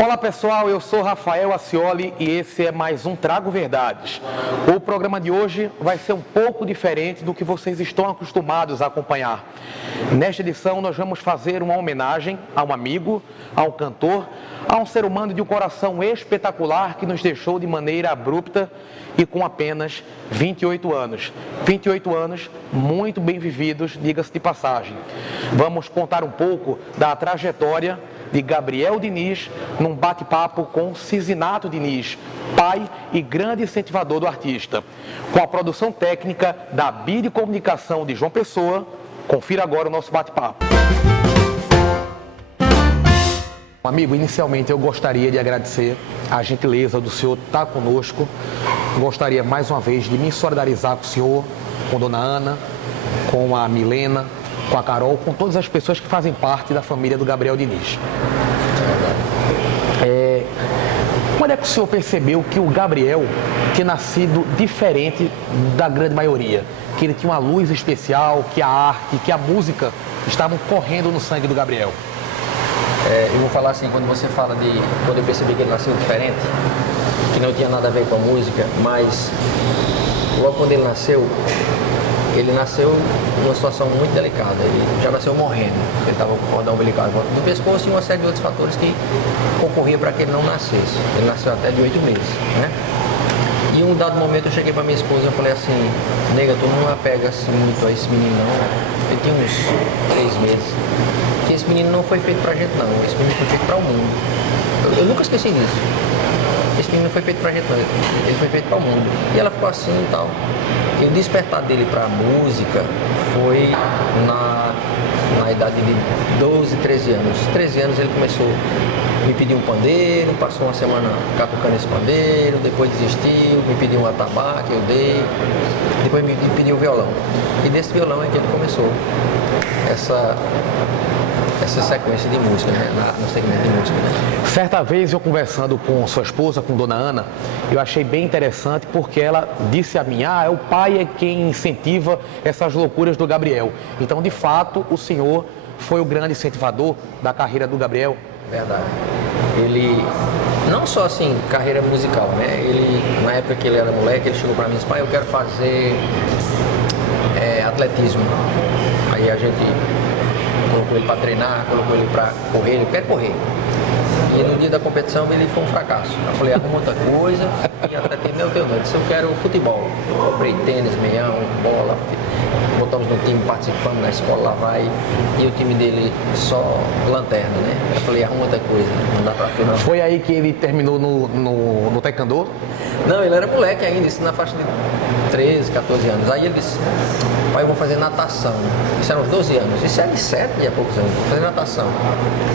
Olá pessoal, eu sou Rafael Acioli e esse é mais um Trago Verdades. O programa de hoje vai ser um pouco diferente do que vocês estão acostumados a acompanhar. Nesta edição nós vamos fazer uma homenagem a um amigo, a um cantor, a um ser humano de um coração espetacular que nos deixou de maneira abrupta e com apenas 28 anos. 28 anos muito bem vividos, diga-se de passagem. Vamos contar um pouco da trajetória de Gabriel Diniz num bate-papo com Cisinato Diniz, pai e grande incentivador do artista. Com a produção técnica da BID Comunicação de João Pessoa, confira agora o nosso bate-papo. Amigo, inicialmente eu gostaria de agradecer a gentileza do senhor estar conosco. Gostaria mais uma vez de me solidarizar com o senhor, com Dona Ana, com a Milena, com a Carol, com todas as pessoas que fazem parte da família do Gabriel Diniz. Quando é que o senhor percebeu que o Gabriel tinha nascido diferente da grande maioria? Que ele tinha uma luz especial, que a arte, que a música estavam correndo no sangue do Gabriel? Eu vou falar assim, quando você fala de quando eu percebi que ele nasceu diferente, que não tinha nada a ver com a música, mas logo quando ele nasceu numa situação muito delicada. Ele já nasceu morrendo, ele estava com o cordão umbilical no pescoço e uma série de outros fatores que concorriam para que ele não nascesse. Ele nasceu até de 8 meses, né? E em um dado momento eu cheguei para minha esposa e falei assim: nega, tu não apega assim muito a esse menino não. Ele tinha uns 3 meses. Que esse menino não foi feito pra gente não, esse menino foi feito para o mundo. Eu nunca esqueci disso. Esse menino não foi feito pra gente não, ele foi feito para o mundo. E ela ficou assim e tal. E o despertar dele para a música foi na idade de 12, 13 anos. 13 anos ele começou a me pedir um pandeiro, passou uma semana catucando esse pandeiro, depois desistiu, me pediu um atabaque, eu dei, depois me pediu um violão. E desse violão é que ele começou essa sequência de música, né? No segmento de música, né? Certa vez eu conversando com sua esposa, com Dona Ana, eu achei bem interessante porque ela disse a mim: o pai é quem incentiva essas loucuras do Gabriel. Então, de fato, o senhor foi o grande incentivador da carreira do Gabriel? Verdade. Ele, não só assim, carreira musical, né? Ele, na época que ele era moleque, ele chegou para mim e disse: pai, eu quero fazer atletismo. Aí a gente colocou ele para treinar, colocou ele para correr, ele quer correr. E no dia da competição ele foi um fracasso. Eu falei: arruma outra coisa, e atletismo eu tenho não. Eu disse: eu quero futebol. Eu comprei tênis, meião, bola, botamos no time participando na escola, lá vai. E o time dele só lanterna, né? Eu falei: arruma outra coisa, não dá pra tu não. Foi aí que ele terminou no taekwondo? Não, ele era moleque ainda, isso na faixa de 13, 14 anos. Aí ele disse: pai, eu vou fazer natação. Isso era uns 12 anos. Isso é de 7 e há poucos anos. Vou fazer natação.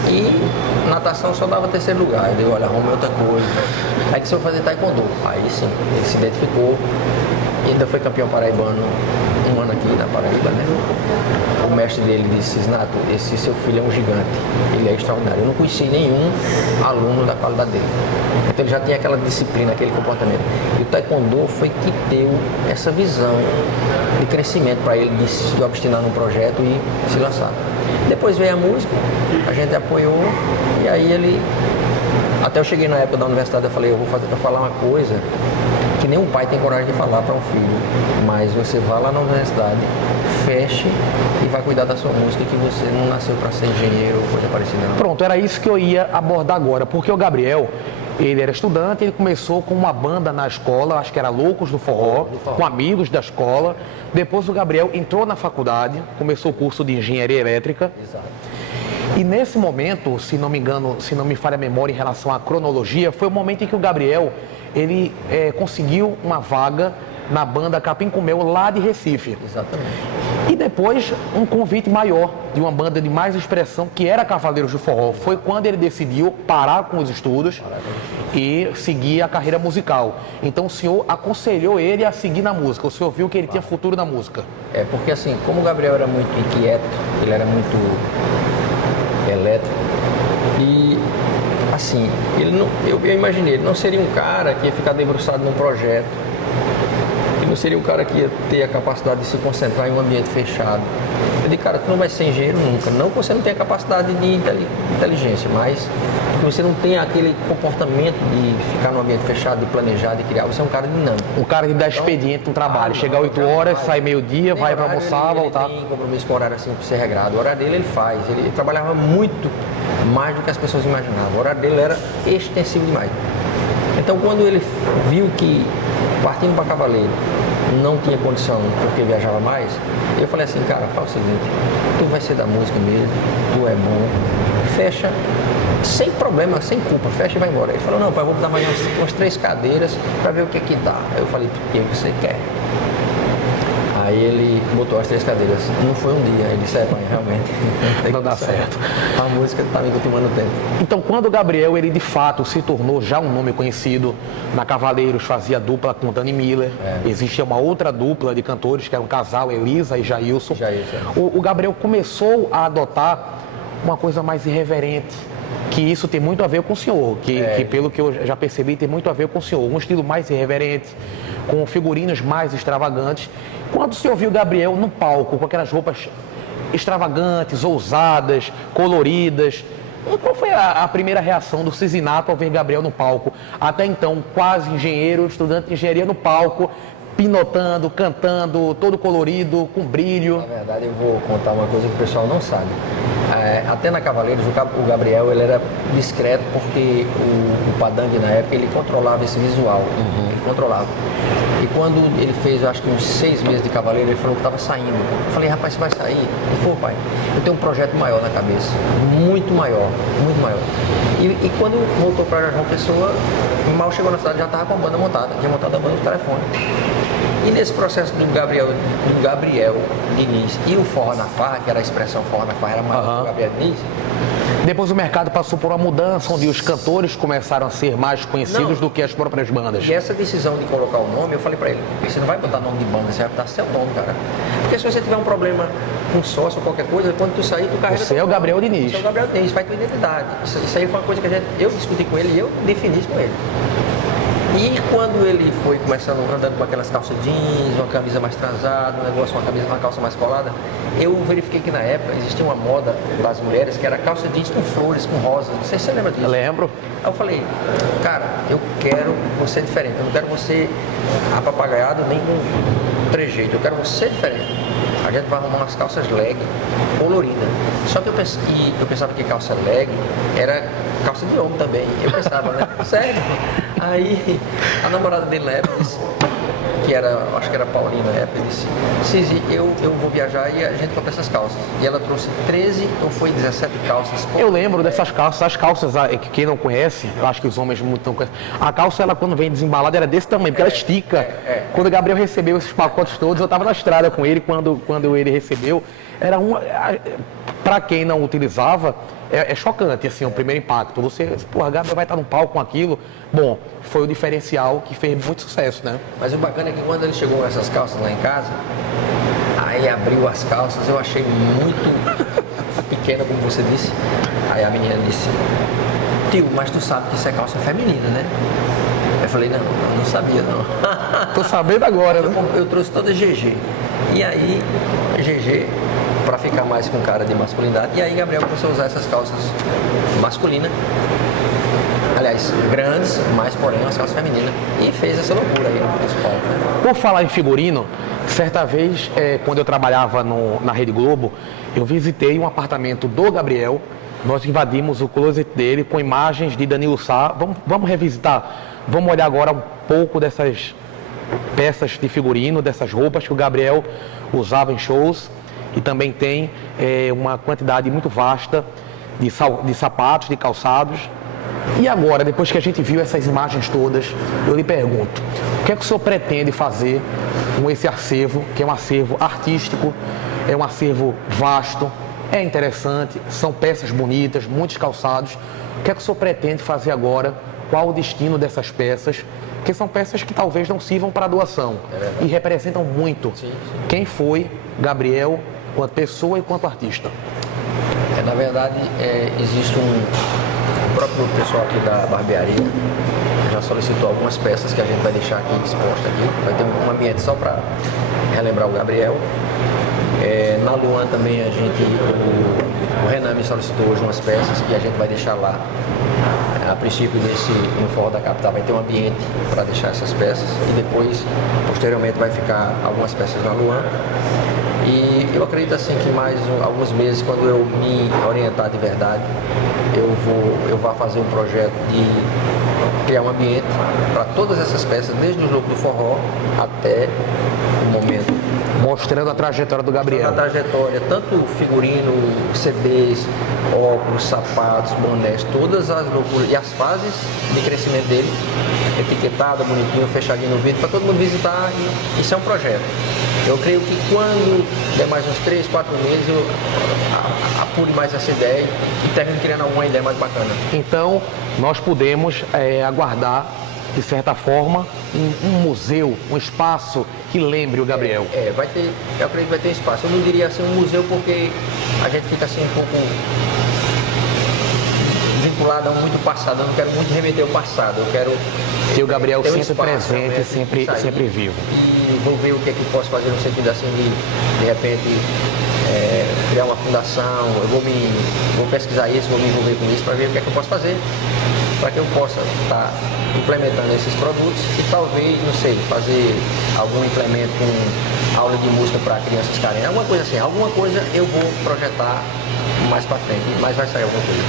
E natação só dava terceiro lugar. Ele disse: olha, arruma outra coisa. Aí disse: eu vou fazer taekwondo. Aí sim, ele se identificou. E ainda foi campeão paraibano um ano aqui na Paraíba, né? O mestre dele disse: Cisinato, esse seu filho é um gigante, ele é extraordinário. Eu não conheci nenhum aluno da qualidade dele. Então ele já tinha aquela disciplina, aquele comportamento. E o taekwondo foi que deu essa visão de crescimento para ele, de se obstinar num projeto e se lançar. Depois veio a música, a gente apoiou, e aí ele... Até eu cheguei na época da universidade, eu falei: eu vou falar uma coisa que nenhum pai tem coragem de falar para um filho, mas você vá lá na universidade, feche e vai cuidar da sua música, que você não nasceu para ser engenheiro ou coisa parecida não. Pronto, era isso que eu ia abordar agora, porque o Gabriel, ele era estudante, ele começou com uma banda na escola, acho que era Loucos do Forró, com amigos da escola. Depois o Gabriel entrou na faculdade, começou o curso de engenharia elétrica. Exato. E nesse momento, se não me engano, se não me falha a memória em relação à cronologia, foi o momento em que o Gabriel, ele conseguiu uma vaga na banda Capim com Mel lá de Recife. Exatamente. E depois um convite maior de uma banda de mais expressão, que era Cavaleiros do Forró. Foi quando ele decidiu parar com os estudos e seguir a carreira musical. Então o senhor aconselhou ele a seguir na música, o senhor viu que ele tinha futuro na música. Porque assim, como o Gabriel era muito inquieto, ele era muito elétrico, e assim, eu imaginei, ele não seria um cara que ia ficar debruçado num projeto. Ele eu seria um cara que ia ter a capacidade de se concentrar em um ambiente fechado. Eu disse, cara, tu não vai ser engenheiro nunca. Não que você não tenha capacidade de inteligência, mas que você não tem aquele comportamento de ficar num ambiente fechado, de planejar, de criar. Você é um cara dinâmico. O cara que dá expediente no trabalho. Chega 8 horas, sai meio-dia, vai para almoçar, voltar. Ele tem compromisso com o horário assim para ser regrado. O horário dele ele faz. Ele trabalhava muito mais do que as pessoas imaginavam. O horário dele era extensivo demais. Então, quando ele viu que, partindo para Cavaleiro, não tinha condição porque viajava mais, eu falei assim, cara, fala o seguinte, tu vai ser da música mesmo, tu é bom, fecha, sem problema, sem culpa, fecha e vai embora. Ele falou, não, pai, vou dar mais umas 3 cadeiras para ver o que que dá. Eu falei, o que você quer? Aí ele botou as 3 cadeiras. Não foi um dia. Ele disse, pai, realmente não dá certo. A música está me tomando tempo. Então, quando o Gabriel, ele de fato se tornou já um nome conhecido, na Cavaleiros fazia dupla com Dani Miller. Existia uma outra dupla de cantores, que era um casal, Elisa e Jailson. O Gabriel começou a adotar uma coisa mais irreverente, que isso tem muito a ver com o senhor, que pelo que eu já percebi, tem muito a ver com o senhor. Um estilo mais irreverente, com figurinos mais extravagantes. Quando o senhor viu o Gabriel no palco, com aquelas roupas extravagantes, ousadas, coloridas, qual foi a primeira reação do Cinzinato ao ver Gabriel no palco? Até então, quase engenheiro, estudante de engenharia no palco, pinotando, cantando, todo colorido, com brilho. Na verdade, eu vou contar uma coisa que o pessoal não sabe. Até na Cavaleiros, o Gabriel ele era discreto porque o Padang, na época, ele controlava esse visual. Ele controlava. E quando ele fez, eu acho que uns 6 meses de Cavaleiro, ele falou que estava saindo. Eu falei, rapaz, você vai sair? Ele falou, pai, eu tenho um projeto maior na cabeça. Muito maior, muito maior. E quando voltou para João Pessoa, mal chegou na cidade, já estava com a banda montada. Tinha montado a banda do telefone. E nesse processo do Gabriel Diniz e o Forró na Farra, que era a expressão Forró na Farra, era maior que o Gabriel Diniz. Depois o mercado passou por uma mudança, onde os cantores começaram a ser mais conhecidos do que as próprias bandas. E essa decisão de colocar o nome, eu falei pra ele, você não vai botar nome de banda, você vai botar seu nome, cara. Porque se você tiver um problema com sócio ou qualquer coisa, quando tu sair, tu carrega... Você é o Gabriel Diniz. Você é o Gabriel Diniz, faz tua identidade. Isso aí foi uma coisa que eu discuti com ele e eu defini isso com ele. E quando ele foi começando, andando com aquelas calças jeans, uma camisa mais transada, uma calça mais colada, eu verifiquei que na época existia uma moda das mulheres que era calça jeans com flores, com rosas. Não sei se você lembra disso. Eu lembro. Aí eu falei, cara, eu quero você diferente. Eu não quero você apapagaiado nem com trejeito. Eu quero você diferente. A gente vai arrumar umas calças leg coloridas. Só que eu pensava que calça leg era calça de homem também. Eu pensava, né? Sério. Aí a namorada dele na época disse, que era, acho que era Paulina na época, disse, Cizi, eu vou viajar e a gente compra essas calças. E ela trouxe 13 ou foi 17 calças. Eu lembro dessas calças, as calças, que quem não conhece, eu acho que os homens muito não conhecem, a calça, ela quando vem desembalada, era desse tamanho, porque ela estica. Quando o Gabriel recebeu esses pacotes todos, eu estava na estrada com ele, quando ele recebeu, era para quem não utilizava, é chocante, assim, o primeiro impacto. Você, porra, Gabriel vai estar num palco com aquilo. Bom, foi o diferencial que fez muito sucesso, né? Mas o bacana é que quando ele chegou com essas calças lá em casa, aí abriu as calças, eu achei muito pequena, como você disse. Aí a menina disse, tio, mas tu sabe que isso é calça feminina, né? Eu falei, não, eu não sabia, não. Tô sabendo agora, né? Eu trouxe toda GG. E aí, GG, para ficar mais com cara de masculinidade. E aí Gabriel começou a usar essas calças masculinas, aliás, grandes, mas porém umas calças femininas. E fez essa loucura aí no principal. Né? Por falar em figurino, certa vez, quando eu trabalhava na Rede Globo, eu visitei um apartamento do Gabriel. Nós invadimos o closet dele com imagens de Danilo Sá. Vamos revisitar, vamos olhar agora um pouco dessas peças de figurino, dessas roupas que o Gabriel usava em shows. E também tem uma quantidade muito vasta de sapatos, de calçados. E agora, depois que a gente viu essas imagens todas, eu lhe pergunto, o que é que o senhor pretende fazer com esse acervo, que é um acervo artístico, é um acervo vasto, é interessante, são peças bonitas, muitos calçados. O que é que o senhor pretende fazer agora? Qual o destino dessas peças? Porque são peças que talvez não sirvam para doação e representam muito quem foi Gabriel, quanto pessoa e quanto artista. Na verdade, existe o próprio pessoal aqui da barbearia, já solicitou algumas peças que a gente vai deixar aqui exposta aqui. Vai ter um ambiente só para relembrar o Gabriel. Na Luan também o Renan me solicitou hoje umas peças que a gente vai deixar lá. A princípio, no Forró da Capital vai ter um ambiente para deixar essas peças e depois, posteriormente, vai ficar algumas peças na Luan. E eu acredito assim que mais alguns meses, quando eu me orientar de verdade, eu vou fazer um projeto de criar um ambiente para todas essas peças, desde o jogo do forró até o momento. Mostrando a trajetória do Gabriel. Mostrando a trajetória, tanto figurino, CDs, óculos, sapatos, bonés, todas as loucuras e as fases de crescimento dele, etiquetado, bonitinho, fechadinho no vídeo, para todo mundo visitar. E isso é um projeto. Eu creio que quando der mais uns 3, 4 meses, eu apure mais essa ideia e termine criando alguma ideia mais bacana. Então, nós podemos aguardar, de certa forma, um museu, um espaço que lembre o Gabriel. Vai ter, eu acredito que vai ter espaço. Eu não diria assim um museu porque a gente fica assim um pouco vinculado a muito passado. Eu não quero muito remeter ao passado. Eu quero ter o Gabriel ter sempre presente, sempre vivo. E vou ver o que é que eu posso fazer no sentido assim de repente criar uma fundação. Eu vou pesquisar isso, vou me envolver com isso para ver o que é que eu posso fazer para que eu possa estar implementando esses produtos e talvez, não sei, fazer algum implemento com aula de música para crianças carentes, alguma coisa assim, alguma coisa eu vou projetar mais para frente, mas vai sair alguma coisa.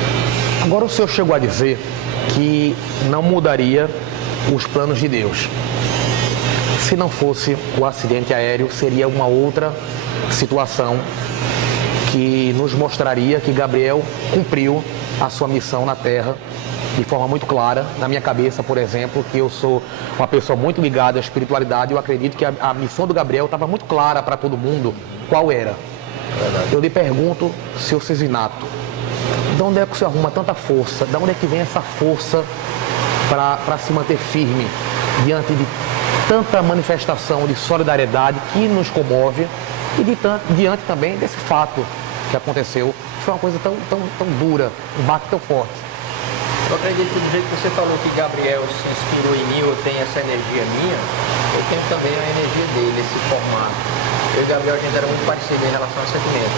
Agora o senhor chegou a dizer que não mudaria os planos de Deus. Se não fosse o acidente aéreo, seria uma outra situação que nos mostraria que Gabriel cumpriu a sua missão na Terra de forma muito clara. Na minha cabeça, por exemplo, que eu sou uma pessoa muito ligada à espiritualidade, eu acredito que a missão do Gabriel estava muito clara para todo mundo qual era. Eu lhe pergunto, seu Cesinato, de onde é que você arruma tanta força? De onde é que vem essa força para se manter firme diante de tanta manifestação de solidariedade que nos comove e diante também desse fato que aconteceu? Foi uma coisa tão dura, um baque tão forte. Eu acredito que do jeito que você falou que Gabriel se inspirou em mim, eu tenho essa energia minha, eu tenho também a energia dele, esse formato. Eu e Gabriel, a gente era muito parecido em relação ao sentimento.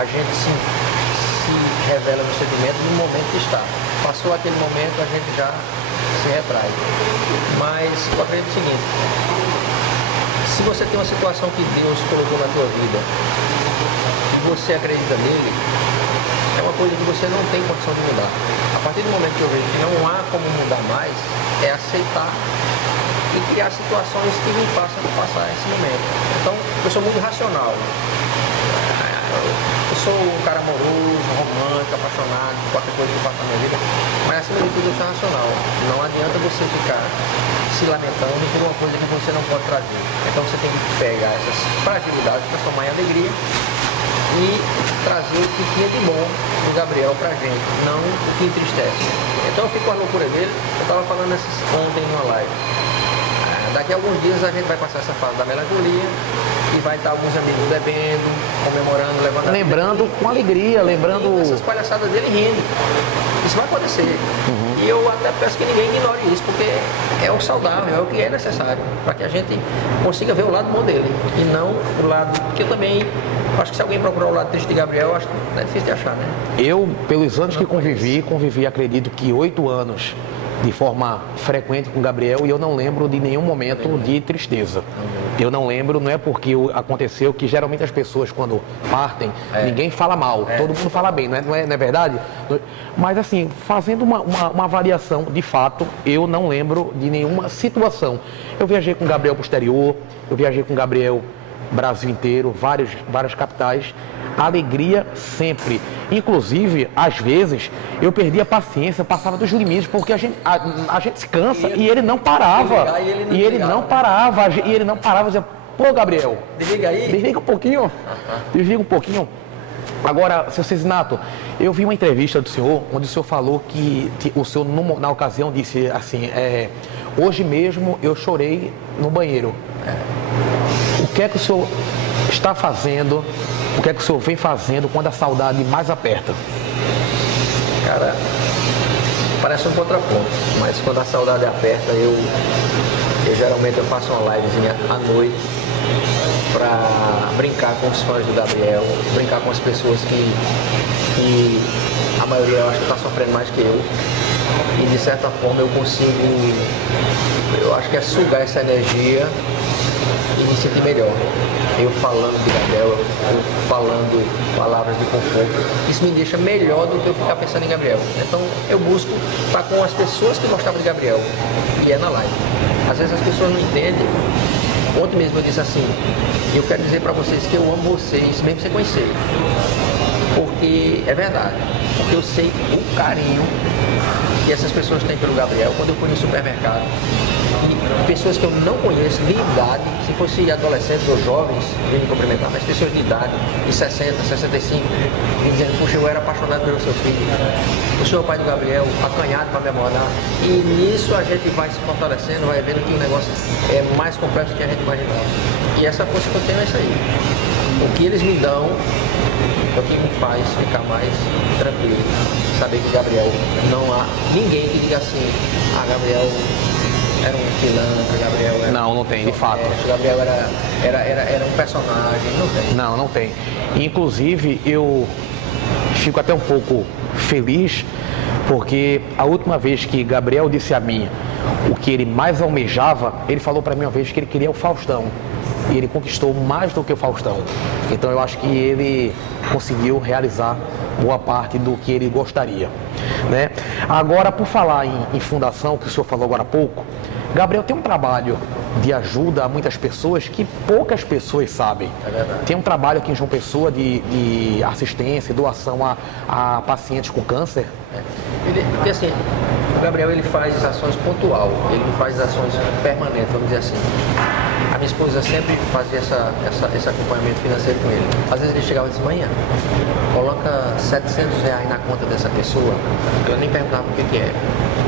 A gente se revela no sentimento no momento que está. Passou aquele momento, a gente já se retrai. Mas eu acredito o seguinte, se você tem uma situação que Deus colocou na tua vida e você acredita nele, é uma coisa que você não tem condição de mudar. A partir do momento que eu vejo que não há como mudar mais, é aceitar e criar situações que me façam passar esse momento. Então, eu sou muito racional. Eu sou um cara amoroso, romântico, apaixonado, qualquer coisa que eu faço na minha vida, mas acima de tudo eu sou racional. Não adianta você ficar se lamentando por uma coisa que você não pode trazer. Então você tem que pegar essas fragilidades, transformar em alegria e trazer o que tinha de bom do Gabriel pra gente, não o que entristece. Então eu fico com a loucura dele. Eu estava falando ontem numa live. Daqui a alguns dias a gente vai passar essa fase da melancolia e vai estar alguns amigos bebendo, comemorando, levando lembrando com alegria, lembrando essas palhaçadas dele rindo. Isso vai acontecer. E eu até peço que ninguém ignore isso, porque é o saudável, é o que é necessário, para que a gente consiga ver o lado bom dele e não o lado que eu também acho que se alguém procurar o lado triste de Gabriel, acho que não é difícil de achar, né? Eu, pelos anos que convivi, acredito que 8 anos de forma frequente com o Gabriel e eu não lembro de nenhum momento de tristeza. Eu não lembro, não é porque aconteceu que geralmente as pessoas quando partem, ninguém fala mal, todo mundo fala bem, não é verdade? Mas assim, fazendo uma avaliação de fato, eu não lembro de nenhuma situação. Eu viajei com o Gabriel pro exterior, eu viajei com o Gabriel Brasil inteiro, várias capitais, alegria sempre. Inclusive, às vezes, eu perdia a paciência, passava dos limites, porque a gente se cansa e ele não parava. E ele não parava, dizia, pô, Gabriel, desliga um pouquinho. Desliga um pouquinho. Agora, seu Cesinato, eu vi uma entrevista do senhor, onde o senhor falou que o senhor, na ocasião, disse assim, hoje mesmo eu chorei no banheiro. O que é que o senhor está fazendo, o que é que o senhor vem fazendo quando a saudade mais aperta? Cara, Parece um contraponto, mas quando a saudade aperta, eu geralmente eu faço uma livezinha à noite para brincar com os fãs do Gabriel, brincar com as pessoas que a maioria eu acho que está sofrendo mais que eu. E de certa forma eu consigo, eu acho que é sugar essa energia e me sentir melhor. Eu falando de Gabriel, eu falando palavras de conforto, isso me deixa melhor do que eu ficar pensando em Gabriel. Então eu busco estar com as pessoas que gostavam de Gabriel, e é na live. Às vezes as pessoas não entendem. Ontem mesmo eu disse assim, eu quero dizer para vocês que eu amo vocês, mesmo sem conhecer. Porque é verdade, porque eu sei o carinho que essas pessoas têm pelo Gabriel. Quando eu fui no supermercado, e pessoas que eu não conheço, de idade, se fosse adolescentes ou jovens, vêm me cumprimentar, mas pessoas de idade, de 60, 65, me dizendo, puxa, eu era apaixonado pelo seu filho, o senhor pai do Gabriel, acanhado para me abordar. E nisso a gente vai se fortalecendo, vai vendo que o negócio é mais complexo do que a gente imaginava. E essa força que eu tenho é isso aí. O que eles me dão é o que me faz ficar mais tranquilo. Saber que Gabriel, não há ninguém que diga assim, Gabriel era um pilantra, Gabriel era... Não tem, de fato. Gabriel era um personagem, não tem. Não tem. Inclusive, eu fico até um pouco feliz, porque a última vez que Gabriel disse a mim o que ele mais almejava, ele falou para mim uma vez que ele queria o Faustão. E ele conquistou mais do que o Faustão. Então eu acho que ele conseguiu realizar boa parte do que ele gostaria, né? Agora, por falar em fundação, que o senhor falou agora há pouco, Gabriel tem um trabalho de ajuda a muitas pessoas que poucas pessoas sabem. É verdade. Tem um trabalho aqui em João Pessoa de assistência e doação a pacientes com câncer. Porque assim, o Gabriel ele faz ações pontual, ele não faz ações permanentes, vamos dizer assim. A minha esposa sempre fazia esse acompanhamento financeiro com ele. Às vezes ele chegava e disse, manhã, coloca R$700 na conta dessa pessoa. Eu nem perguntava o que é.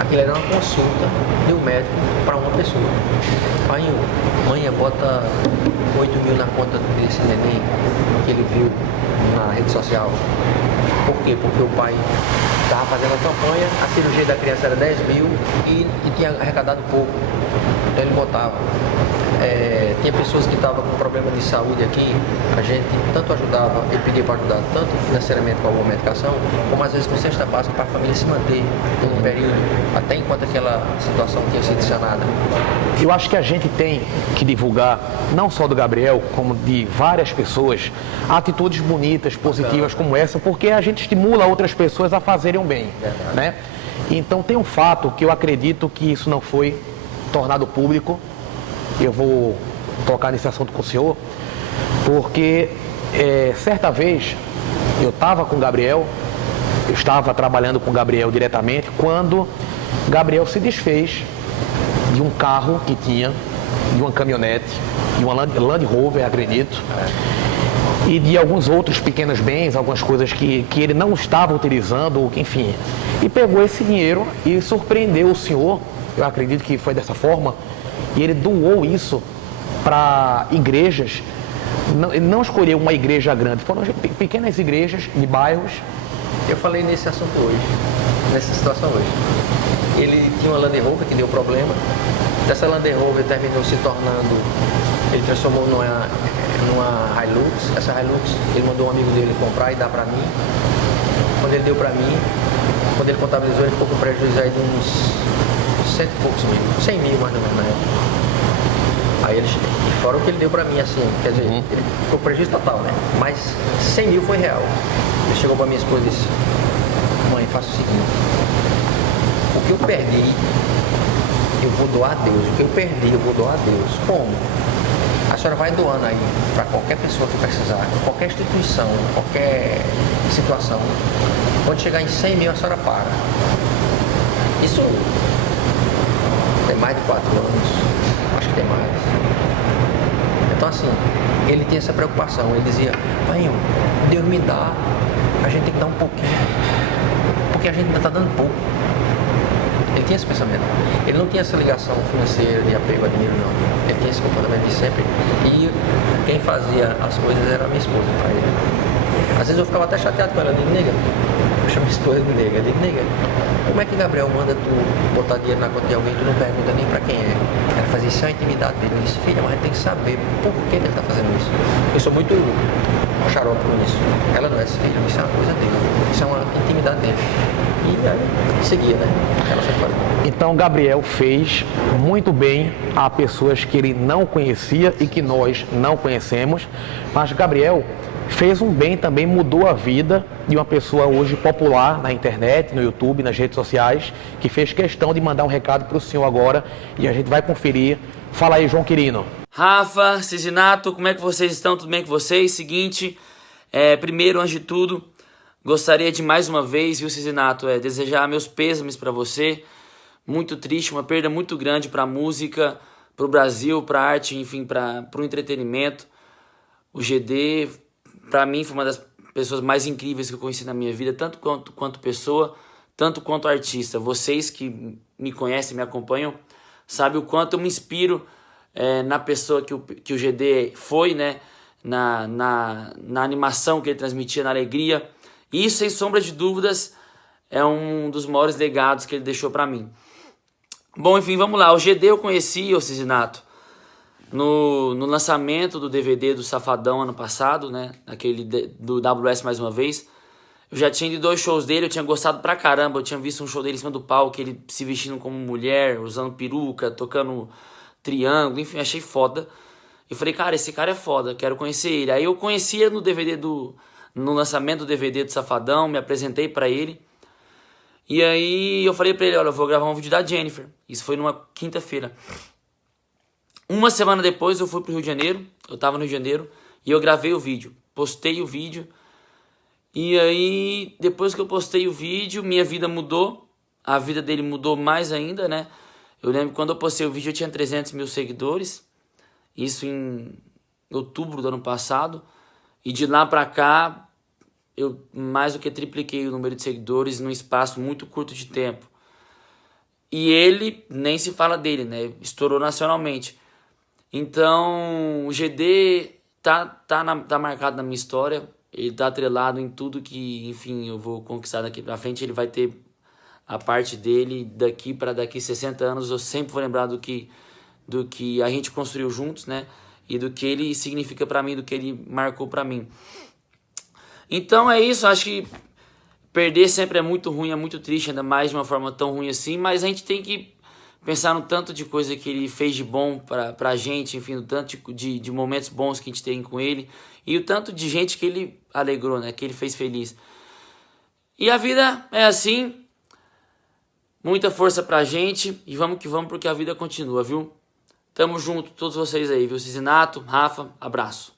Aquilo era uma consulta de um médico para uma pessoa. Pai, manhã, bota 8.000 na conta desse neném que ele viu na rede social. Por quê? Porque o pai estava fazendo a campanha, a cirurgia da criança era 10.000 e tinha arrecadado pouco. Então ele botava. Tinha pessoas que estavam com problema de saúde aqui, a gente tanto ajudava, ele pedia para ajudar tanto financeiramente com alguma medicação, como às vezes com cesta básica para a família se manter por um período, até enquanto aquela situação tinha sido sanada. Eu acho que a gente tem que divulgar, não só do Gabriel, como de várias pessoas, atitudes bonitas, positivas como essa, porque a gente estimula outras pessoas a fazerem o bem, né? Então tem um fato que eu acredito que isso não foi tornado público. Eu vou tocar nesse assunto com o senhor, porque certa vez eu estava com o Gabriel, eu estava trabalhando com o Gabriel diretamente, quando Gabriel se desfez de um carro que tinha, de uma caminhonete, de uma Land Rover, acredito, e de alguns outros pequenos bens, algumas coisas que ele não estava utilizando, enfim. E pegou esse dinheiro e surpreendeu o senhor, eu acredito que foi dessa forma, e ele doou isso para igrejas. Ele não escolheu uma igreja grande, foram pequenas igrejas de bairros. Eu falei nesse assunto hoje, nessa situação hoje. Ele tinha uma Land Rover que deu problema. Dessa Land Rover terminou se tornando, ele transformou numa Hilux. Essa Hilux ele mandou um amigo dele comprar e dar para mim. Quando ele deu para mim, quando ele contabilizou, ele ficou com prejuízo aí de uns 100 e poucos mil, 100 mil mais ou menos na época. Aí ele, fora o que ele deu pra mim, assim, quer dizer, ele ficou prejuízo total, né? Mas 100 mil foi real. Ele chegou pra minha esposa e disse, mãe, faça o seguinte, o que eu perdi, eu vou doar a Deus. O que eu perdi, eu vou doar a Deus. Como? A senhora vai doando aí pra qualquer pessoa que precisar, qualquer instituição, qualquer situação. Quando chegar em 100 mil, a senhora paga. Isso tem mais de 4 anos, acho que tem mais. Então assim, ele tinha essa preocupação, ele dizia, pai, Deus me dá, a gente tem que dar um pouquinho, porque a gente ainda está dando pouco. Ele tinha esse pensamento, ele não tinha essa ligação financeira de apego a dinheiro, não. Ele tinha esse comportamento de sempre, e quem fazia as coisas era a minha esposa para ele. Às vezes eu ficava até chateado com ela, eu digo, nega, chamo minha esposa de nega. Eu digo, nega, como é que Gabriel manda tu botar dinheiro na conta de alguém e tu não pergunta nem pra quem é? Ela fazia isso, é a intimidade dele. Eu disse, filha, mas tem que saber por que ele tá fazendo isso. Eu sou muito xarope com isso. Ela não é esse filho, isso é uma coisa dele. Isso é uma intimidade dele. E aí, seguia, né? Ela sempre fazia. Então, Gabriel fez muito bem a pessoas que ele não conhecia e que nós não conhecemos, mas Gabriel fez um bem também, mudou a vida de uma pessoa hoje popular na internet, no YouTube, nas redes sociais, que fez questão de mandar um recado para o senhor agora e a gente vai conferir. Fala aí, João Quirino. Rafa, Cisinato, como é que vocês estão? Tudo bem com vocês? Seguinte, primeiro, antes de tudo, gostaria de mais uma vez, viu, Cisinato, desejar meus pêsames para você. Muito triste, uma perda muito grande para a música, para o Brasil, para a arte, enfim, para o entretenimento. O GD, para mim, foi uma das pessoas mais incríveis que eu conheci na minha vida, tanto quanto pessoa, tanto quanto artista. Vocês que me conhecem, me acompanham, sabem o quanto eu me inspiro na pessoa que o GD foi, né? Na animação que ele transmitia, na alegria. E isso, sem sombra de dúvidas, é um dos maiores legados que ele deixou para mim. Bom, enfim, vamos lá. O GD eu conheci, o Cisinato, no lançamento do DVD do Safadão ano passado, né? Aquele do WS mais uma vez. Eu já tinha ido 2 shows dele, eu tinha gostado pra caramba. Eu tinha visto um show dele em cima do palco, ele se vestindo como mulher, usando peruca, tocando triângulo, enfim, achei foda. Eu falei, cara, esse cara é foda, quero conhecer ele. Aí eu conhecia no lançamento do DVD do Safadão, me apresentei pra ele. E aí eu falei pra ele, olha, eu vou gravar um vídeo da Jennifer. Isso foi numa quinta-feira. Uma semana depois eu fui pro Rio de Janeiro, eu tava no Rio de Janeiro, e eu gravei o vídeo, postei o vídeo. E aí, depois que eu postei o vídeo, minha vida mudou, a vida dele mudou mais ainda, né? Eu lembro que quando eu postei o vídeo eu tinha 300 mil seguidores, isso em outubro do ano passado, e de lá pra cá eu mais do que tripliquei o número de seguidores num espaço muito curto de tempo. E ele, nem se fala dele, né? Estourou nacionalmente. Então, o GD tá marcado na minha história, ele tá atrelado em tudo que, enfim, eu vou conquistar daqui pra frente, ele vai ter a parte dele daqui 60 anos, eu sempre vou lembrar do que a gente construiu juntos, né? E do que ele significa pra mim, do que ele marcou pra mim. Então é isso, acho que perder sempre é muito ruim, é muito triste, ainda mais de uma forma tão ruim assim, mas a gente tem que pensar no tanto de coisa que ele fez de bom pra gente, enfim, no tanto de momentos bons que a gente tem com ele, e o tanto de gente que ele alegrou, né, que ele fez feliz. E a vida é assim, muita força pra gente, e vamos que vamos, porque a vida continua, viu? Tamo junto, todos vocês aí, viu? Cisinato, Rafa, abraço.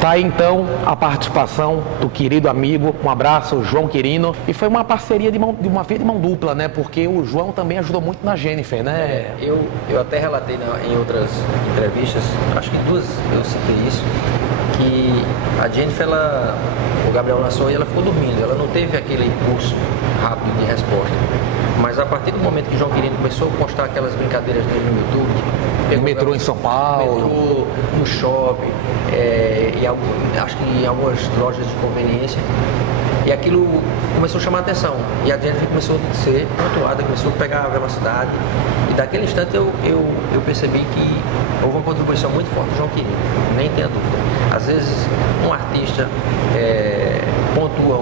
Tá aí então a participação do querido amigo, um abraço, João Quirino. E foi uma parceria de uma via de mão dupla, né? Porque o João também ajudou muito na Jennifer, né? Eu até relatei em outras entrevistas, acho que 2 eu citei isso, que a Jennifer, o Gabriel lançou e ela ficou dormindo, ela não teve aquele impulso rápido de resposta. Mas a partir do momento que o João Quirino começou a postar aquelas brincadeiras dele no YouTube, no metrô em São Paulo, no shopping, acho que em algumas lojas de conveniência, e aquilo começou a chamar a atenção. E a Jennifer começou a ser pontuada, começou a pegar a velocidade, e daquele instante eu percebi que houve uma contribuição muito forte do João Quirino, nem tenha dúvida. Às vezes um artista pontua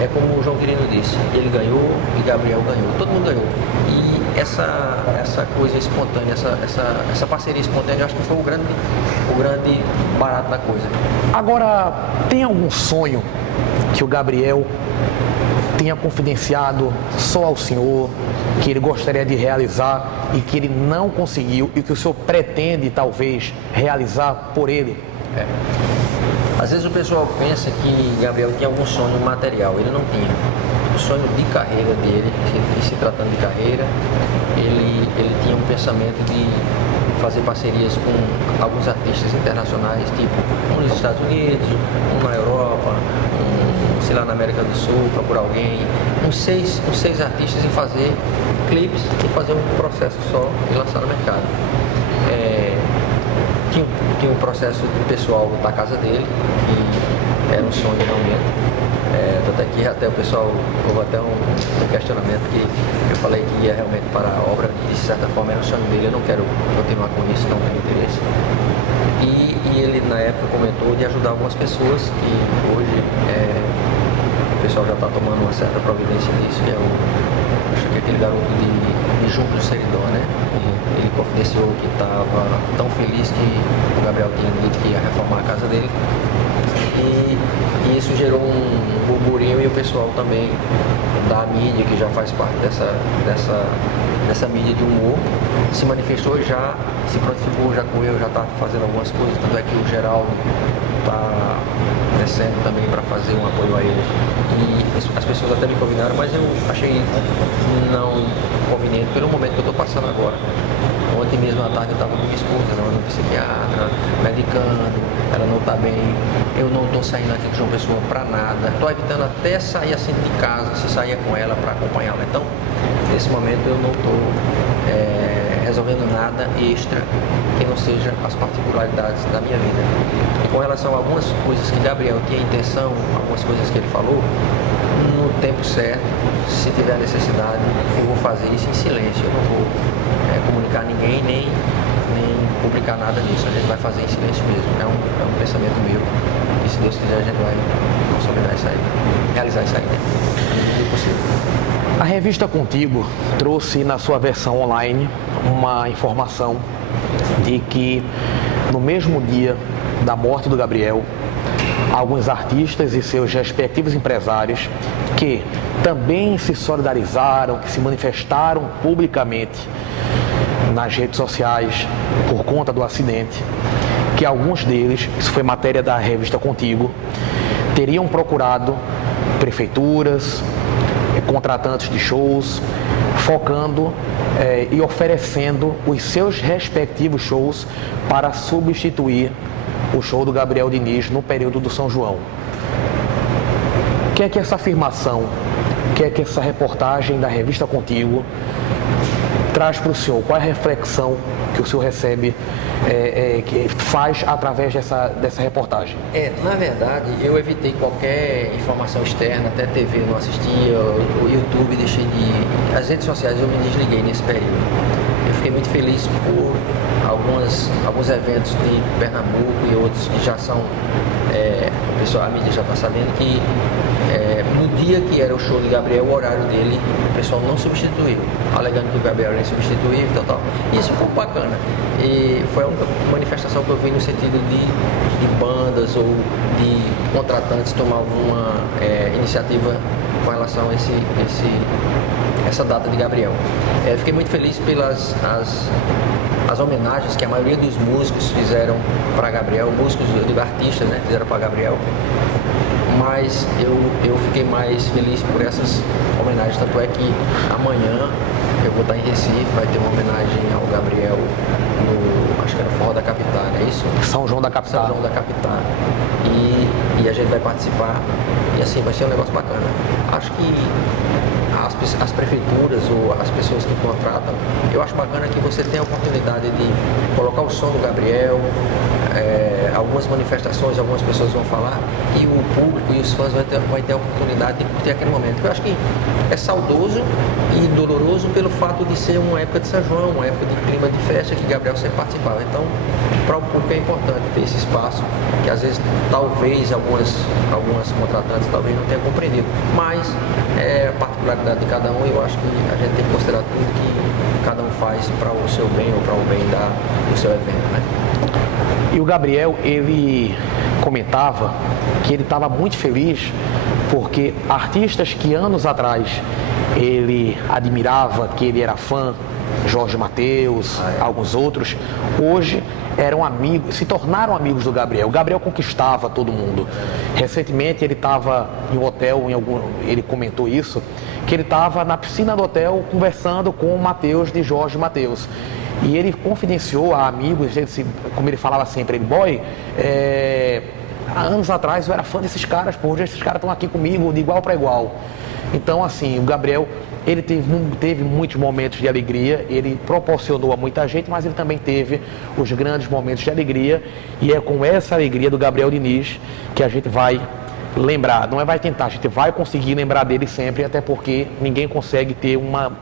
é como o João Quirino disse, ele ganhou e Gabriel ganhou, todo mundo ganhou. E essa coisa espontânea, essa parceria espontânea, eu acho que foi o grande barato da coisa. Agora, tem algum sonho que o Gabriel tenha confidenciado só ao senhor, que ele gostaria de realizar e que ele não conseguiu e que o senhor pretende talvez realizar por ele? Às vezes o pessoal pensa que Gabriel tinha algum sonho material, ele não tinha. O sonho de carreira dele, se tratando de carreira, ele tinha um pensamento de fazer parcerias com alguns artistas internacionais, tipo um nos Estados Unidos, um na Europa, sei lá, na América do Sul, procurar alguém, uns seis artistas e fazer clipes e fazer um processo só e lançar no mercado. Tinha um processo pessoal da casa dele, que era um sonho realmente. Tanto é que até o pessoal, houve até um questionamento que eu falei que ia realmente para a obra, e de certa forma era o sonho dele, eu não quero continuar com isso, não tenho interesse. E ele na época comentou de ajudar algumas pessoas que hoje o pessoal já está tomando uma certa providência nisso, que acho que é aquele garoto de Júlio Seridó, né? Ele confidenciou que estava tão feliz que o Gabriel tinha dito que ia reformar a casa dele. E isso gerou um burburinho, e o pessoal também da mídia, que já faz parte dessa mídia de humor, se manifestou e já se prontificou, já correu, já está fazendo algumas coisas, tanto é que o Geraldo está descendo também para fazer um apoio a ele. E as pessoas até me convidaram, mas eu achei não conveniente pelo momento que eu estou passando agora. Ontem mesmo à tarde eu estava com minha esposa, ela no psiquiatra, medicando, ela não está bem, eu não estou saindo aqui de João Pessoa para nada, estou evitando até sair assim de casa, se sair com ela para acompanhá-la. Então, nesse momento eu não estou resolvendo nada extra que não seja as particularidades da minha vida. E com relação a algumas coisas que Gabriel tinha intenção, algumas coisas que ele falou, no tempo certo, se tiver necessidade, eu vou fazer isso em silêncio, eu não vou comunicar a ninguém, nem publicar nada disso, a gente vai fazer em silêncio mesmo, é um pensamento meu, e se Deus quiser a gente vai consolidar isso aí, realizar isso aí, né? É possível. A revista Contigo trouxe na sua versão online uma informação de que no mesmo dia da morte do Gabriel, alguns artistas e seus respectivos empresários que também se solidarizaram, que se manifestaram publicamente nas redes sociais por conta do acidente, que alguns deles, isso foi matéria da revista Contigo, teriam procurado prefeituras, contratantes de shows, focando e oferecendo os seus respectivos shows para substituir o show do Gabriel Diniz no período do São João. O que é que essa afirmação, o que é que essa reportagem da revista Contigo traz para o senhor? Qual é a reflexão que o senhor recebe, que faz através dessa reportagem? Na verdade, eu evitei qualquer informação externa, até TV eu não assistia, o YouTube deixei de... As redes sociais eu me desliguei nesse período. Eu fiquei muito feliz por alguns eventos de Pernambuco e outros que já são... a mídia já está sabendo que no dia que era o show de Gabriel, o horário dele, o pessoal não substituiu, alegando que o Gabriel era insubstituível e tal. Isso foi bacana. E foi uma manifestação que eu vi no sentido de bandas ou de contratantes tomar alguma iniciativa com relação a essa data de Gabriel. Fiquei muito feliz pelas as homenagens que a maioria dos músicos fizeram para Gabriel, músicos, artistas, né, fizeram para Gabriel. Mas eu fiquei mais feliz por essas homenagens, tanto é que amanhã eu vou estar em Recife, vai ter uma homenagem ao Gabriel acho que era Forró da Capital, é isso? São João da Capital. São João da Capital. E a gente vai participar, e assim, vai ser um negócio bacana. Acho que as prefeituras ou as pessoas que contratam, eu acho bacana que você tenha a oportunidade de colocar o som do Gabriel, algumas manifestações, algumas pessoas vão falar, e o público e os fãs vai ter a oportunidade de curtir aquele momento. Eu acho que é saudoso e doloroso pelo fato de ser uma época de São João, uma época de clima de festa que Gabriel sempre participava. Então, para o público é importante ter esse espaço, que às vezes, talvez, algumas contratantes talvez não tenham compreendido, mas a particularidade de cada um, eu acho que a gente tem que considerar tudo que cada um faz para o seu bem ou para o bem do seu evento, né? E o Gabriel, ele comentava que ele estava muito feliz porque artistas que anos atrás ele admirava, que ele era fã, Jorge Mateus, alguns outros, hoje eram amigos, se tornaram amigos do Gabriel. O Gabriel conquistava todo mundo. Recentemente ele estava em um hotel, ele comentou isso, que ele estava na piscina do hotel conversando com o Mateus de Jorge Mateus. E ele confidenciou a amigos, como ele falava sempre, ele, boy, há anos atrás eu era fã desses caras, hoje esses caras estão aqui comigo de igual para igual. Então, assim, o Gabriel, ele teve muitos momentos de alegria, ele proporcionou a muita gente, mas ele também teve os grandes momentos de alegria, e é com essa alegria do Gabriel Diniz que a gente vai lembrar, não é vai tentar, a gente vai conseguir lembrar dele sempre, até porque ninguém consegue ter uma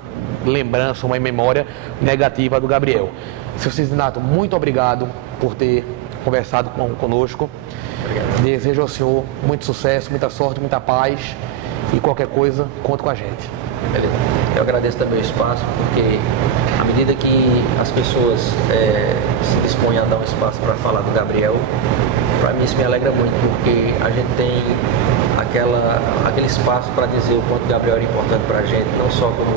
lembrança, uma memória negativa do Gabriel. Seu Cisinato, muito obrigado por ter conversado conosco. Obrigado. Desejo ao senhor muito sucesso, muita sorte, muita paz e qualquer coisa, conta com a gente. Beleza. Eu agradeço também o espaço, porque à medida que as pessoas se dispõem a dar um espaço para falar do Gabriel, para mim isso me alegra muito, porque a gente tem aquele espaço para dizer o quanto o Gabriel era importante para a gente, não só como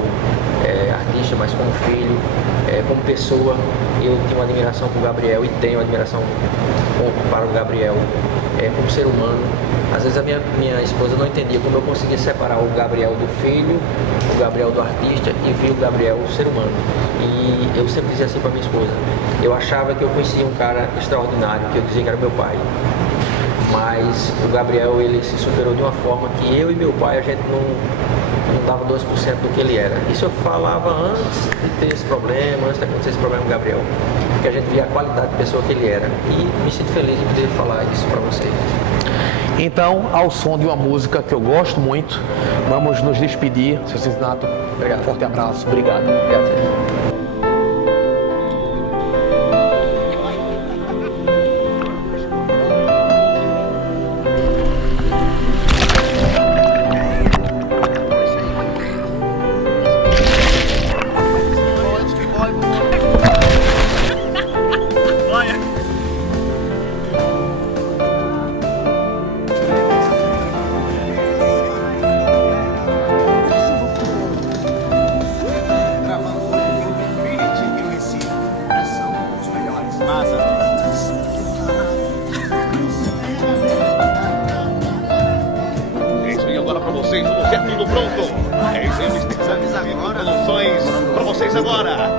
artista, mas como filho, como pessoa. Eu tenho uma admiração por Gabriel e tenho admiração para o Gabriel como ser humano. Às vezes a minha esposa não entendia como eu conseguia separar o Gabriel do filho, o Gabriel do artista e ver o Gabriel o ser humano. E eu sempre dizia assim para minha esposa, eu achava que eu conhecia um cara extraordinário, que eu dizia que era meu pai. Mas o Gabriel, ele se superou de uma forma que eu e meu pai, a gente não dava 2% do que ele era. Isso eu falava antes de ter esse problema, antes de acontecer esse problema com o Gabriel, porque a gente via a qualidade de pessoa que ele era. E me sinto feliz de poder falar isso para vocês. Então, ao som de uma música que eu gosto muito, vamos nos despedir. Seu Cisinato, Obrigado. Um forte abraço. Obrigado. Obrigado. É isso aí agora pra vocês, tudo certo, tudo pronto. É isso aí, Mr. Produções pra vocês agora.